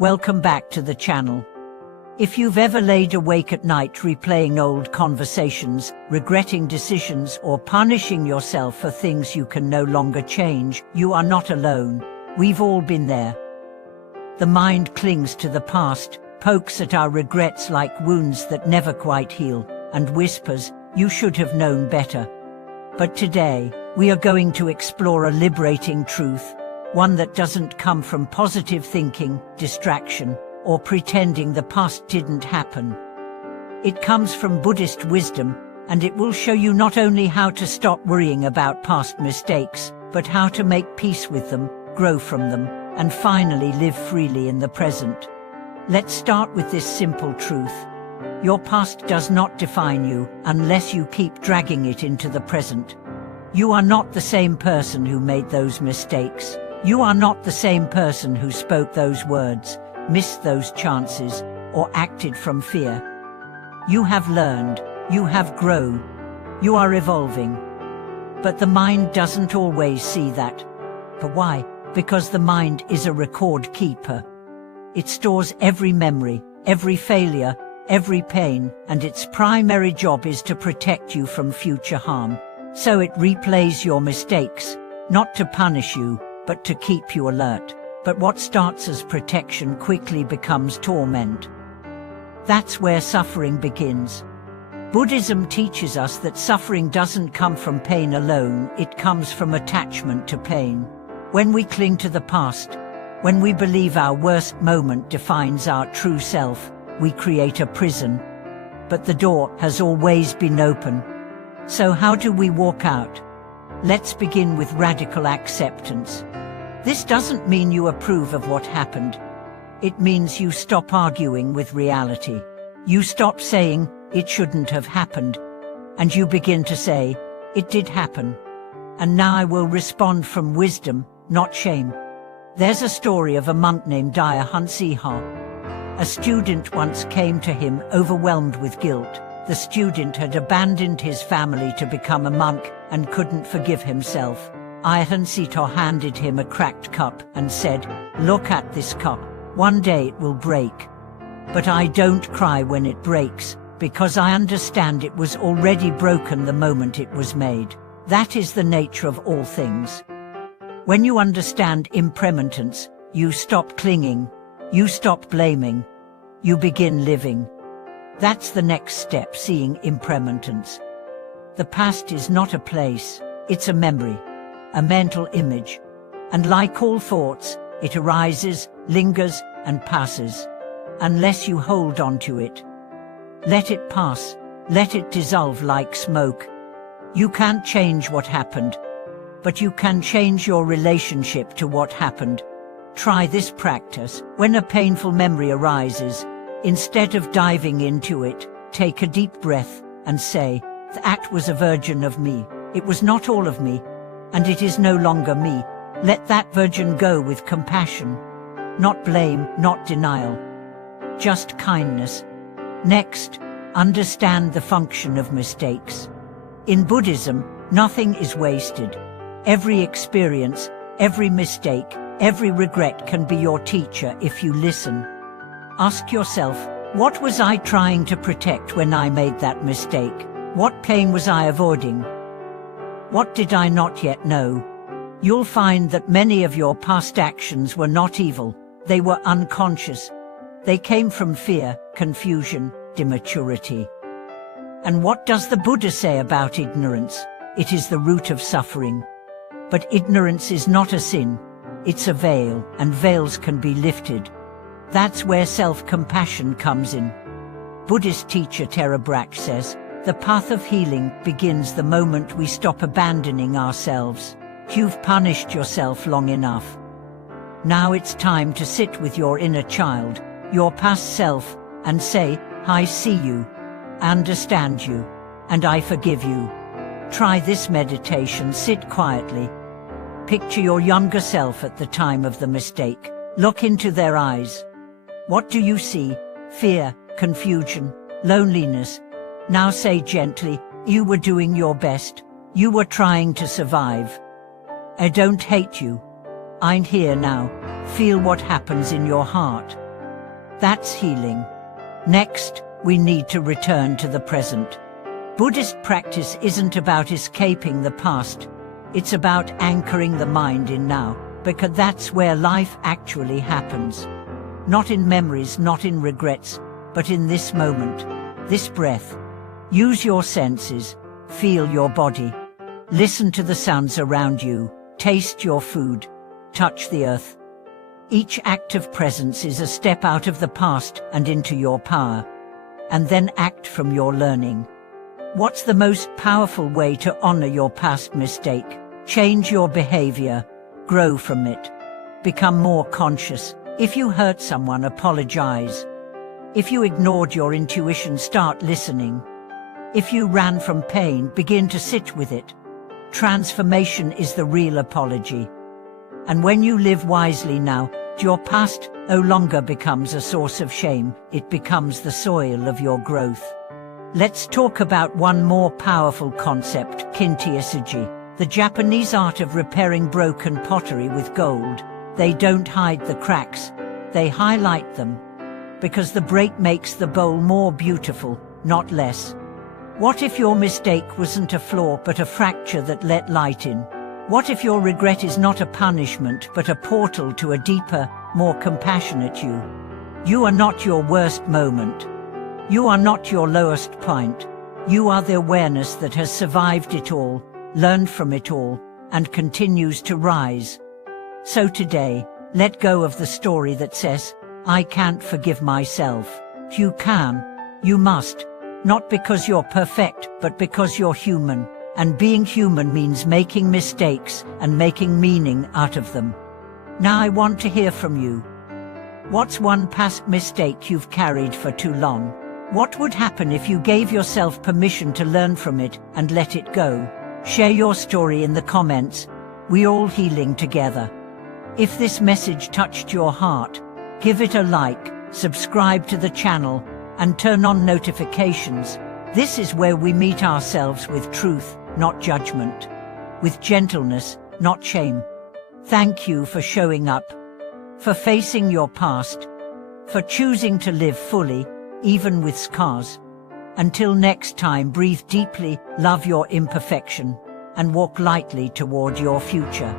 Welcome back to the channel. If you've ever laid awake at night replaying old conversations, regretting decisions, or punishing yourself for things you can no longer change, you are not alone. We've all been there. The mind clings to the past, pokes at our regrets like wounds that never quite heal, and whispers, "You should have known better." But today, we are going to explore a liberating truth, one that doesn't come from positive thinking, distraction, or pretending the past didn't happen. It comes from Buddhist wisdom, and it will show you not only how to stop worrying about past mistakes, but how to make peace with them, grow from them, and finally live freely in the present. Let's start with this simple truth. Your past does not define you unless you keep dragging it into the present. You are not the same person who made those mistakes. You are not the same person who spoke those words, missed those chances, or acted from fear. You have learned, you have grown, you are evolving. But the mind doesn't always see that. But why? Because the mind is a record keeper. It stores every memory, every failure, every pain, and its primary job is to protect you from future harm. So it replays your mistakes, not to punish you, but to keep you alert. But what starts as protection quickly becomes torment. That's where suffering begins. Buddhism teaches us that suffering doesn't come from pain alone, it comes from attachment to pain. When we cling to the past, when we believe our worst moment defines our true self, we create a prison. But the door has always been open. So how do we walk out? Let's begin with radical acceptance. This doesn't mean you approve of what happened. It means you stop arguing with reality. You stop saying, "It shouldn't have happened," and you begin to say, "It did happen. And now I will respond from wisdom, not shame." There's a story of a monk named Daya Hansiha. A student once came to him overwhelmed with guilt. The student had abandoned his family to become a monk and couldn't forgive himself. Ayatan Sito handed him a cracked cup and said, "Look at this cup. One day it will break. But I don't cry when it breaks, because I understand it was already broken the moment it was made. That is the nature of all things." When you understand impermanence, you stop clinging, you stop blaming, you begin living. That's the next step, seeing impermanence. The past is not a place, it's a memory, a mental image. And like all thoughts, it arises, lingers, and passes. Unless you hold on to it. Let it pass, let it dissolve like smoke. You can't change what happened, but you can change your relationship to what happened. Try this practice. When a painful memory arises, instead of diving into it, take a deep breath and say, "That was a version of me. It was not all of me, and it is no longer me." Let that version go with compassion. Not blame, not denial. Just kindness. Next, understand the function of mistakes. In Buddhism, nothing is wasted. Every experience, every mistake, every regret can be your teacher if you listen. Ask yourself, what was I trying to protect when I made that mistake? What pain was I avoiding? What did I not yet know? You'll find that many of your past actions were not evil, they were unconscious. They came from fear, confusion, immaturity. And what does the Buddha say about ignorance? It is the root of suffering. But ignorance is not a sin, it's a veil, and veils can be lifted. That's where self-compassion comes in. Buddhist teacher Tara Brach says, "The path of healing begins the moment we stop abandoning ourselves." You've punished yourself long enough. Now it's time to sit with your inner child, your past self, and say, "I see you, I understand you, and I forgive you." Try this meditation. Sit quietly. Picture your younger self at the time of the mistake. Look into their eyes. What do you see? Fear, confusion, loneliness. Now say gently, "You were doing your best. You were trying to survive. I don't hate you. I'm here now." Feel what happens in your heart. That's healing. Next, we need to return to the present. Buddhist practice isn't about escaping the past. It's about anchoring the mind in now, because that's where life actually happens. Not in memories, not in regrets, but in this moment, this breath. Use your senses, feel your body. Listen to the sounds around you, taste your food, touch the earth. Each act of presence is a step out of the past and into your power. And then act from your learning. What's the most powerful way to honor your past mistake? Change your behavior, grow from it. Become more conscious. If you hurt someone, apologize. If you ignored your intuition, start listening. If you ran from pain, begin to sit with it. Transformation is the real apology. And when you live wisely now, your past no longer becomes a source of shame, it becomes the soil of your growth. Let's talk about one more powerful concept, kintsugi, the Japanese art of repairing broken pottery with gold. They don't hide the cracks, they highlight them. Because the break makes the bowl more beautiful, not less. What if your mistake wasn't a flaw but a fracture that let light in? What if your regret is not a punishment but a portal to a deeper, more compassionate you? You are not your worst moment. You are not your lowest point. You are the awareness that has survived it all, learned from it all, and continues to rise. So today, let go of the story that says, I can't forgive myself. You can, you must, not because you're perfect, but because you're human. And being human means making mistakes and making meaning out of them. Now I want to hear from you. What's one past mistake you've carried for too long? What would happen if you gave yourself permission to learn from it and let it go? Share your story in the comments. We're all healing together. If this message touched your heart, give it a like, subscribe to the channel, and turn on notifications. This is where we meet ourselves with truth, not judgment. With gentleness, not shame. Thank you for showing up. For facing your past. For choosing to live fully, even with scars. Until next time, breathe deeply, love your imperfection, and walk lightly toward your future.